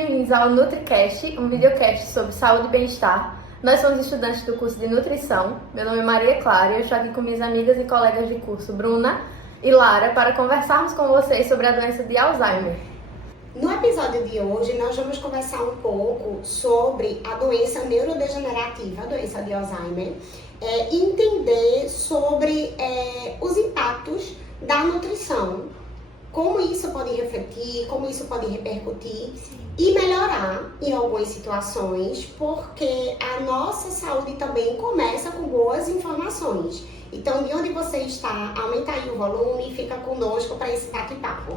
bem-vindos ao NutriCast, um videocast sobre saúde e bem-estar. Nós somos estudantes do curso de nutrição. Meu nome é Maria Clara e eu estou aqui com minhas amigas e colegas de curso, Bruna e Lara, para conversarmos com vocês sobre a doença de Alzheimer. No episódio de hoje, nós vamos conversar um pouco sobre a doença neurodegenerativa, a doença de Alzheimer, e entender sobre os impactos da nutrição, como isso pode refletir, como isso pode repercutir e melhorar em algumas situações, porque a nossa saúde também começa com boas informações. Então, de onde você está, aumenta aí o volume e fica conosco para esse bate-papo.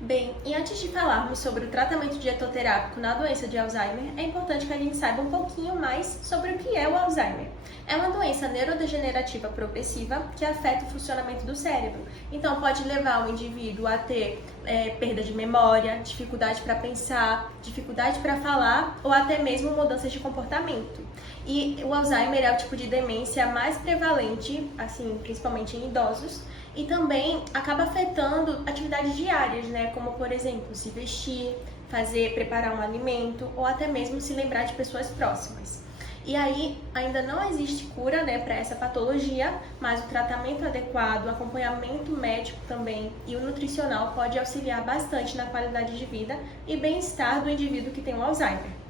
Bem, e antes de falarmos sobre o tratamento dietoterápico na doença de Alzheimer, é importante que a gente saiba um pouquinho mais sobre o que é o Alzheimer. É uma doença neurodegenerativa progressiva que afeta o funcionamento do cérebro. Então, pode levar o indivíduo a ter perda de memória, dificuldade para pensar, dificuldade para falar ou até mesmo mudanças de comportamento. E o Alzheimer é o tipo de demência mais prevalente, assim, principalmente em idosos, e também acaba afetando atividades diárias, né? Como, por exemplo, se vestir, preparar um alimento ou até mesmo se lembrar de pessoas próximas. E aí, ainda não existe cura, né, para essa patologia, mas o tratamento adequado, o acompanhamento médico também e o nutricional pode auxiliar bastante na qualidade de vida e bem-estar do indivíduo que tem o Alzheimer.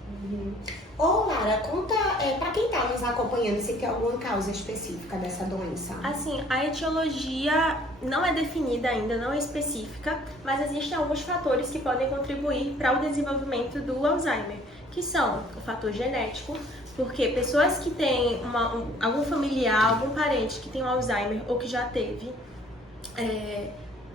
Ô Lara, conta para quem está nos acompanhando se tem alguma causa específica dessa doença. Assim, a etiologia não é definida ainda, não é específica, mas existem alguns fatores que podem contribuir para o desenvolvimento do Alzheimer, que são o fator genético, porque pessoas que têm algum familiar, algum parente que tem um Alzheimer ou que já teve,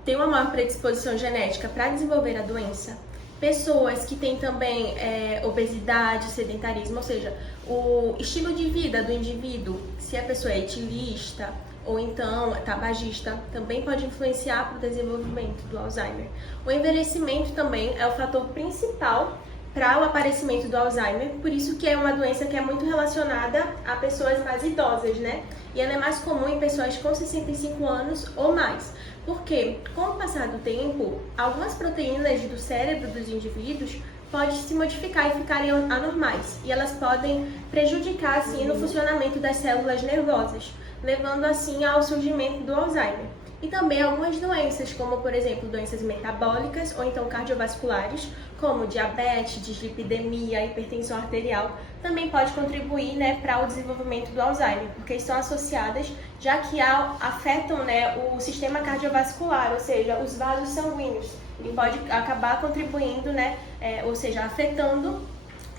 tem uma maior predisposição genética para desenvolver a doença. Pessoas que têm também obesidade, sedentarismo, ou seja, o estilo de vida do indivíduo, se a pessoa é etilista ou então tabagista, também pode influenciar para o desenvolvimento do Alzheimer. O envelhecimento também é o fator principal para o aparecimento do Alzheimer, por isso que é uma doença que é muito relacionada a pessoas mais idosas, né? E ela é mais comum em pessoas com 65 anos ou mais. Porque, com o passar do tempo, algumas proteínas do cérebro dos indivíduos podem se modificar e ficarem anormais. E elas podem prejudicar, assim, no funcionamento das células nervosas, levando, assim, ao surgimento do Alzheimer. E também algumas doenças, como, por exemplo, doenças metabólicas ou então cardiovasculares, como diabetes, dislipidemia, hipertensão arterial, também pode contribuir, né, para o desenvolvimento do Alzheimer, porque estão associadas, já que afetam, né, o sistema cardiovascular, ou seja, os vasos sanguíneos, e pode acabar contribuindo, né, ou seja, afetando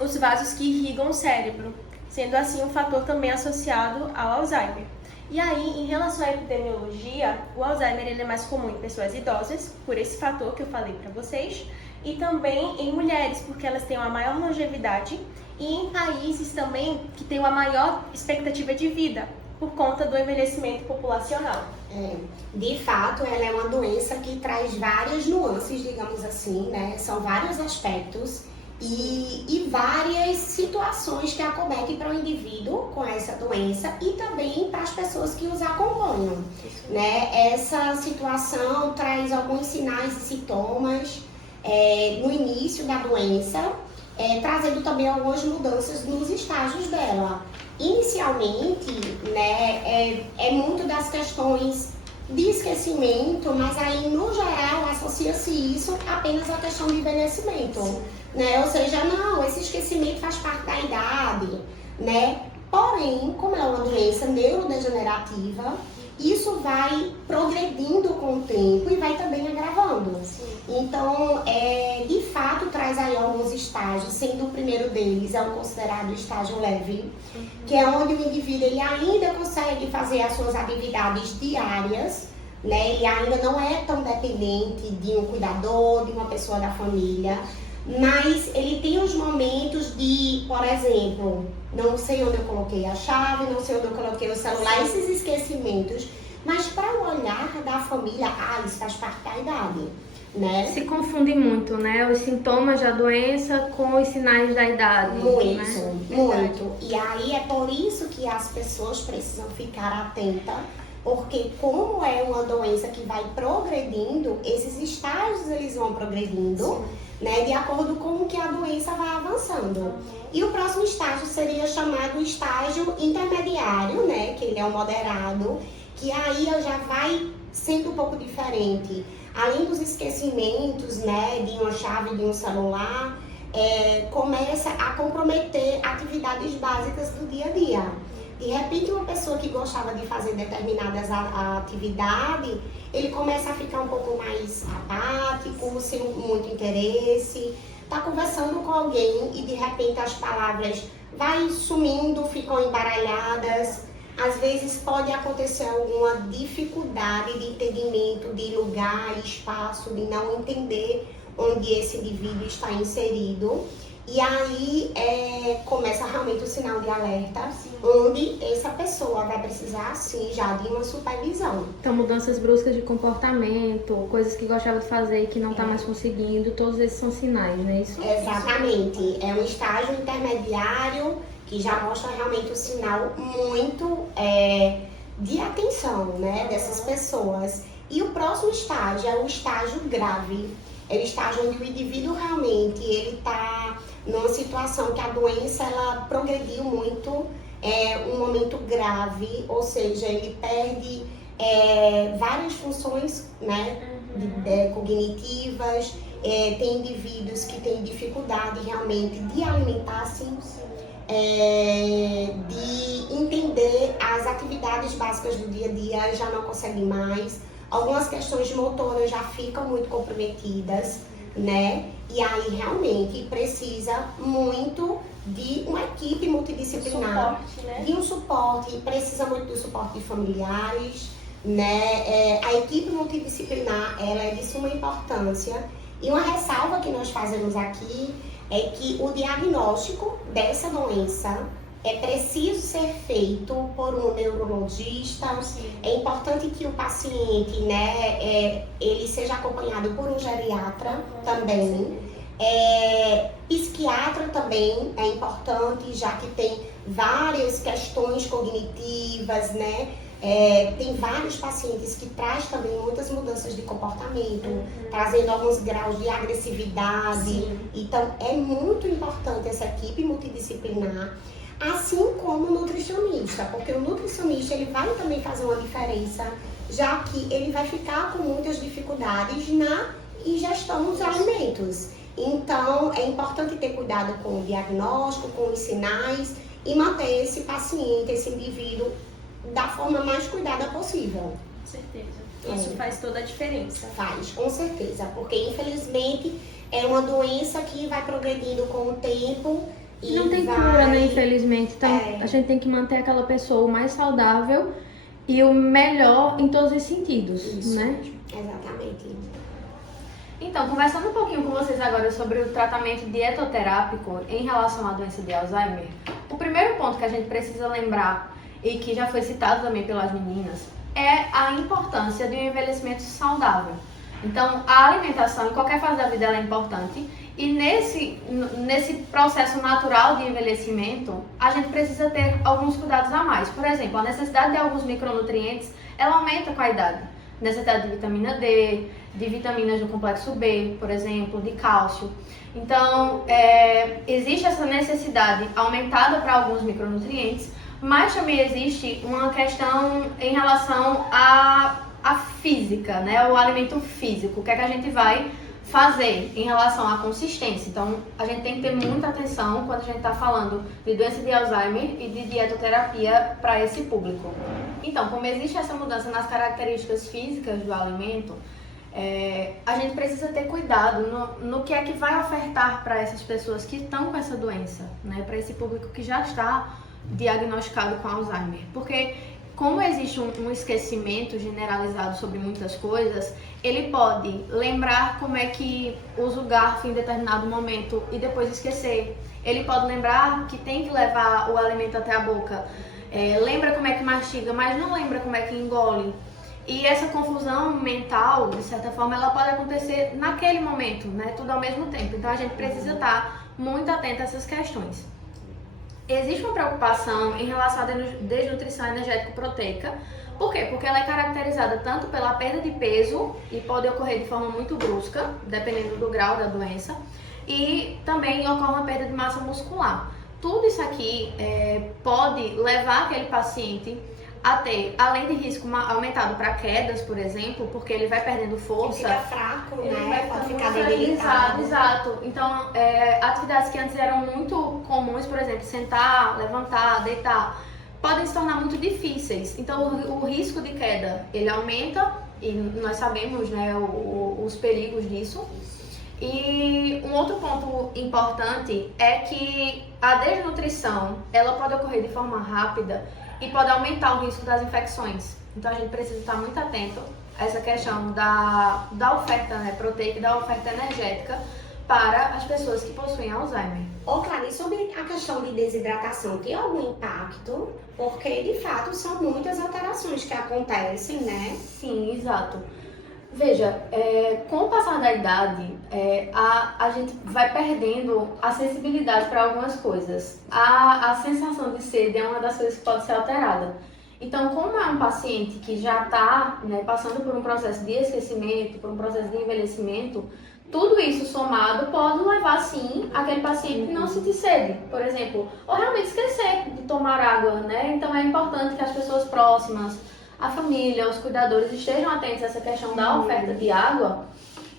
os vasos que irrigam o cérebro, sendo assim um fator também associado ao Alzheimer. E aí, em relação à epidemiologia, o Alzheimer ele é mais comum em pessoas idosas, por esse fator que eu falei para vocês, e também em mulheres, porque elas têm uma maior longevidade, e em países também que têm uma maior expectativa de vida, por conta do envelhecimento populacional. De fato, ela é uma doença que traz várias nuances, digamos assim, né? São vários aspectos e várias situações que acometem para o indivíduo com essa doença e também para as pessoas que os acompanham, né? Essa situação traz alguns sinais e sintomas no início da doença, trazendo também algumas mudanças nos estágios dela. Inicialmente, né, é muito das questões de esquecimento, mas aí, no geral, associa-se isso apenas à questão de envelhecimento, né? Ou seja, não, esse esquecimento faz parte da idade, né? Porém, como é uma doença neurodegenerativa, isso vai progredindo com o tempo e vai também agravando. Então, de fato, traz aí alguns estágios, sendo o primeiro deles o considerado estágio leve, que é onde o indivíduo ele ainda consegue fazer as suas atividades diárias, né? Ele ainda não é tão dependente de um cuidador, de uma pessoa da família, mas ele tem os momentos de, por exemplo, não sei onde eu coloquei a chave, não sei onde eu coloquei o celular, esses esquecimentos, mas para o olhar da família, isso faz parte da idade, né? Se confunde muito, né? Os sintomas da doença com os sinais da idade. Muito, né? muito. E aí é por isso que as pessoas precisam ficar atentas Porque como é uma doença que vai progredindo, esses estágios eles vão progredindo, né, de acordo com o que a doença vai avançando. E o próximo estágio seria chamado estágio intermediário, né, que ele é o moderado, que aí já vai sendo um pouco diferente. Além dos esquecimentos, né, de uma chave de um celular, começa a comprometer atividades básicas do dia a dia. De repente, uma pessoa que gostava de fazer determinadas atividades, ele começa a ficar um pouco mais apático, sem muito interesse, está conversando com alguém e de repente as palavras vai sumindo, ficam embaralhadas. Às vezes pode acontecer alguma dificuldade de entendimento de lugar e espaço, de não entender onde esse indivíduo está inserido. E aí começa realmente o sinal de alerta, onde essa pessoa vai precisar, sim, já de uma supervisão. Então, mudanças bruscas de comportamento, coisas que gostava de fazer e que não está mais conseguindo, todos esses são sinais, não é isso? Exatamente. É um estágio intermediário que já mostra realmente o sinal muito de atenção, né, dessas pessoas. E o próximo estágio é o estágio grave. É o estágio onde o indivíduo realmente ele está numa situação que a doença ela progrediu muito, um momento grave, ou seja, ele perde várias funções, né, cognitivas, tem indivíduos que têm dificuldade realmente de alimentar-se, de entender as atividades básicas do dia a dia, já não conseguem mais. Algumas questões motoras já ficam muito comprometidas, né? E aí realmente precisa muito de uma equipe multidisciplinar, suporte, né? De um suporte, precisa muito do suporte de familiares, né? A equipe multidisciplinar ela é de suma importância. E uma ressalva que nós fazemos aqui é que o diagnóstico dessa doença é preciso ser feito por um neurologista. Sim. É importante que o paciente, né, ele seja acompanhado por um geriatra também. Psiquiatra também é importante, já que tem várias questões cognitivas, né? Tem vários pacientes que traz também muitas mudanças de comportamento, trazendo alguns graus de agressividade. Sim. Então, é muito importante essa equipe multidisciplinar. Assim como o nutricionista, porque o nutricionista ele vai também fazer uma diferença, já que ele vai ficar com muitas dificuldades na ingestão dos alimentos. Então, é importante ter cuidado com o diagnóstico, com os sinais e manter esse paciente, esse indivíduo, da forma mais cuidada possível. Com certeza. Isso faz toda a diferença. Faz, com certeza, porque infelizmente é uma doença que vai progredindo com o tempo. E não tem cura, né, infelizmente. Então, a gente tem que manter aquela pessoa o mais saudável e o melhor em todos os sentidos, Isso, né? Exatamente. Então, conversando um pouquinho com vocês agora sobre o tratamento dietoterápico em relação à doença de Alzheimer, o primeiro ponto que a gente precisa lembrar, e que já foi citado também pelas meninas, é a importância de um envelhecimento saudável. Então, a alimentação em qualquer fase da vida ela é importante. E nesse processo natural de envelhecimento, a gente precisa ter alguns cuidados a mais. Por exemplo, a necessidade de alguns micronutrientes, ela aumenta com a idade. Necessidade de vitamina D, de vitaminas do complexo B, por exemplo, de cálcio. Então, existe essa necessidade aumentada para alguns micronutrientes, mas também existe uma questão em relação à física, né? O alimento físico, o que é que a gente vai fazer em relação à consistência. Então, a gente tem que ter muita atenção quando a gente está falando de doença de Alzheimer e de dietoterapia para esse público. Então, como existe essa mudança nas características físicas do alimento, a gente precisa ter cuidado no que é que vai ofertar para essas pessoas que estão com essa doença, né? Para esse público que já está diagnosticado com Alzheimer. Porque como existe um esquecimento generalizado sobre muitas coisas, ele pode lembrar como é que usa o garfo em determinado momento e depois esquecer. Ele pode lembrar que tem que levar o alimento até a boca. Lembra como é que mastiga, mas não lembra como é que engole. E essa confusão mental, de certa forma, ela pode acontecer naquele momento, né? Tudo ao mesmo tempo. Então a gente precisa estar muito atento a essas questões. Existe uma preocupação em relação à desnutrição energético-proteica, Por quê? Porque ela é caracterizada tanto pela perda de peso, e pode ocorrer de forma muito brusca, dependendo do grau da doença, e também ocorre uma perda de massa muscular. Tudo isso aqui pode levar aquele paciente a ter, além de risco aumentado para quedas, por exemplo, porque ele vai perdendo força. Ele fica fraco, Ele né? vai Pode ficando ficar debilitado. Exato. Então, atividades que antes eram muito comuns, por exemplo, sentar, levantar, deitar, podem se tornar muito difíceis. Então, o risco de queda, ele aumenta, e nós sabemos, né, os perigos disso. E um outro ponto importante é que a desnutrição, ela pode ocorrer de forma rápida e pode aumentar o risco das infecções. Então a gente precisa estar muito atento a essa questão da oferta, né, proteica e da oferta energética para as pessoas que possuem Alzheimer. Ô, Clarice, sobre a questão de desidratação, tem algum impacto? Porque, de fato, são muitas alterações que acontecem, né? Sim, exato. Veja, com o passar da idade, a gente vai perdendo a sensibilidade para algumas coisas. A sensação de sede é uma das coisas que pode ser alterada. Então, como é um paciente que já está, né, passando por um processo de esquecimento, por um processo de envelhecimento, tudo isso somado pode levar, sim, aquele paciente a não sentir sede, por exemplo, ou realmente esquecer de tomar água, né? Então, é importante que as pessoas próximas, a família, os cuidadores estejam atentos a essa questão da oferta de água,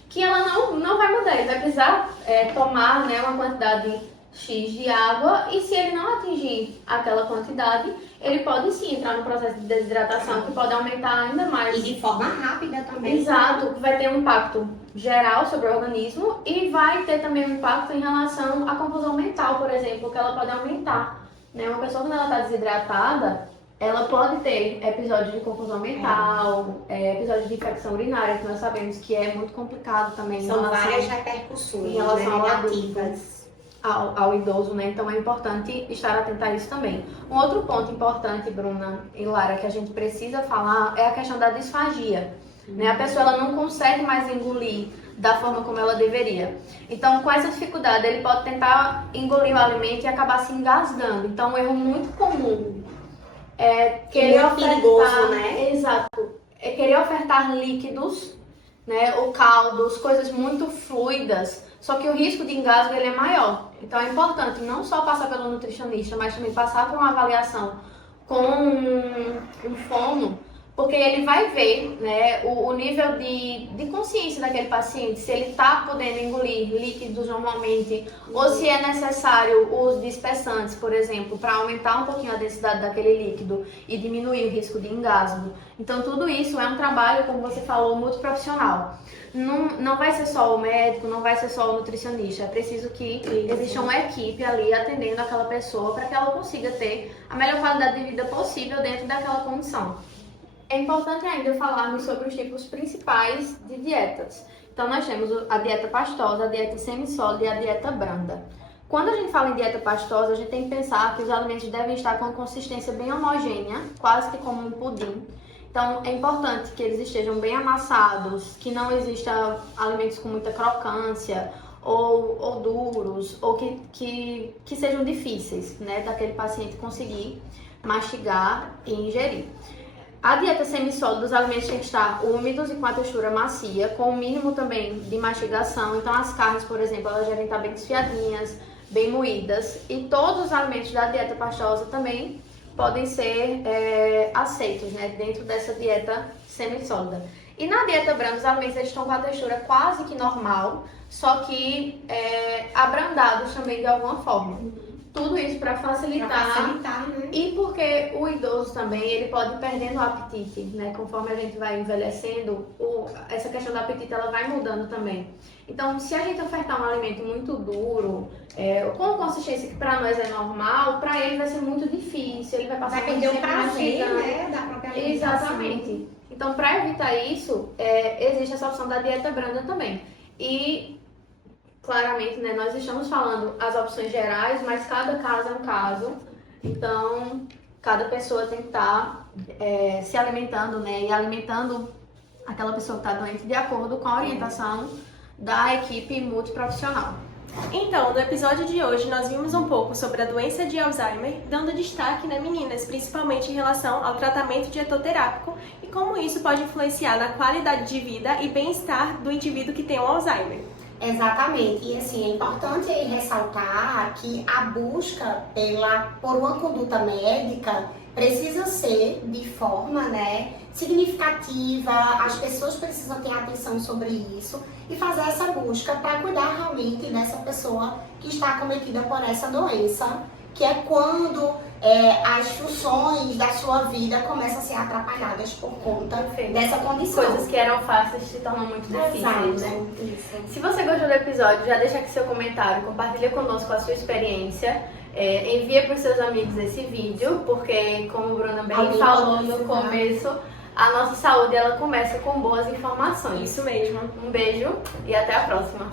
que ela não vai mudar, ele vai precisar tomar, né, uma quantidade X de água, e se ele não atingir aquela quantidade, ele pode sim entrar no processo de desidratação, que pode aumentar ainda mais. E de forma rápida também. Exato, que vai ter um impacto geral sobre o organismo e vai ter também um impacto em relação à confusão mental, por exemplo, que ela pode aumentar. Né? Uma pessoa, quando ela está desidratada, ela pode ter episódios de confusão mental, episódios de infecção urinária, que nós sabemos que é muito complicado também. São várias repercussões, em relação ao negativas. Ao idoso, né? Então é importante estar atento a isso também. Um outro ponto importante, Bruna e Lara, que a gente precisa falar é a questão da disfagia. Né? A pessoa ela não consegue mais engolir da forma como ela deveria. Então, com essa dificuldade, ele pode tentar engolir o alimento e acabar se engasgando. Então, um erro muito comum é querer ofertar, perigoso, né? Exato. É querer ofertar líquidos, né, ou caldos, coisas muito fluidas, só que o risco de engasgo ele é maior. Então é importante não só passar pelo nutricionista, mas também passar por uma avaliação com um fono, porque ele vai ver, né, o nível de consciência daquele paciente, se ele está podendo engolir líquidos normalmente, ou se é necessário o uso de espessantes, por exemplo, para aumentar um pouquinho a densidade daquele líquido e diminuir o risco de engasgo. Então tudo isso é um trabalho, como você falou, multiprofissional. Não vai ser só o médico, não vai ser só o nutricionista, é preciso que exista uma equipe ali atendendo aquela pessoa para que ela consiga ter a melhor qualidade de vida possível dentro daquela condição. É importante ainda falarmos sobre os tipos principais de dietas. Então, nós temos a dieta pastosa, a dieta semissólida e a dieta branda. Quando a gente fala em dieta pastosa, a gente tem que pensar que os alimentos devem estar com uma consistência bem homogênea, quase que como um pudim. Então, é importante que eles estejam bem amassados, que não existam alimentos com muita crocância, ou duros, ou que sejam difíceis, né, daquele paciente conseguir mastigar e ingerir. A dieta semissólida dos alimentos tem que estar úmidos e com a textura macia, com o mínimo também de mastigação. Então as carnes, por exemplo, elas devem estar bem desfiadinhas, bem moídas. E todos os alimentos da dieta pastosa também podem ser aceitos, né, dentro dessa dieta semissólida. E na dieta branda, os alimentos eles estão com a textura quase que normal, só que abrandados também de alguma forma. Tudo isso para facilitar, né? E porque o idoso também, ele pode ir perdendo o apetite, né? Conforme a gente vai envelhecendo, essa questão do apetite, ela vai mudando também. Então, se a gente ofertar um alimento muito duro, com consistência que para nós é normal, para ele vai ser muito difícil, ele vai passar Vai perder o muito tempo prazer, mastigando. né, da própria alimentação. Exatamente. Então, para evitar isso, existe essa opção da dieta branda também. E claramente, né, nós estamos falando as opções gerais, mas cada caso é um caso. Então, cada pessoa tem que estar se alimentando, né, e alimentando aquela pessoa que está doente de acordo com a orientação da equipe multiprofissional. Então, no episódio de hoje, nós vimos um pouco sobre a doença de Alzheimer, dando destaque, né, meninas, principalmente em relação ao tratamento dietoterápico e como isso pode influenciar na qualidade de vida e bem-estar do indivíduo que tem o Alzheimer. Exatamente, e assim, é importante ressaltar que a busca por uma conduta médica precisa ser de forma, significativa, as pessoas precisam ter atenção sobre isso e fazer essa busca para cuidar realmente dessa pessoa que está acometida por essa doença, que é quando as funções da sua vida começam a ser atrapalhadas por conta dessa condição. Coisas que eram fáceis se tornam muito difíceis, né? Isso. Se você gostou do episódio, já deixa aqui seu comentário, compartilha conosco a sua experiência, envia para os seus amigos esse vídeo, porque como a Bruna bem falou no começo, a nossa saúde ela começa com boas informações. Isso mesmo. Um beijo e até a próxima.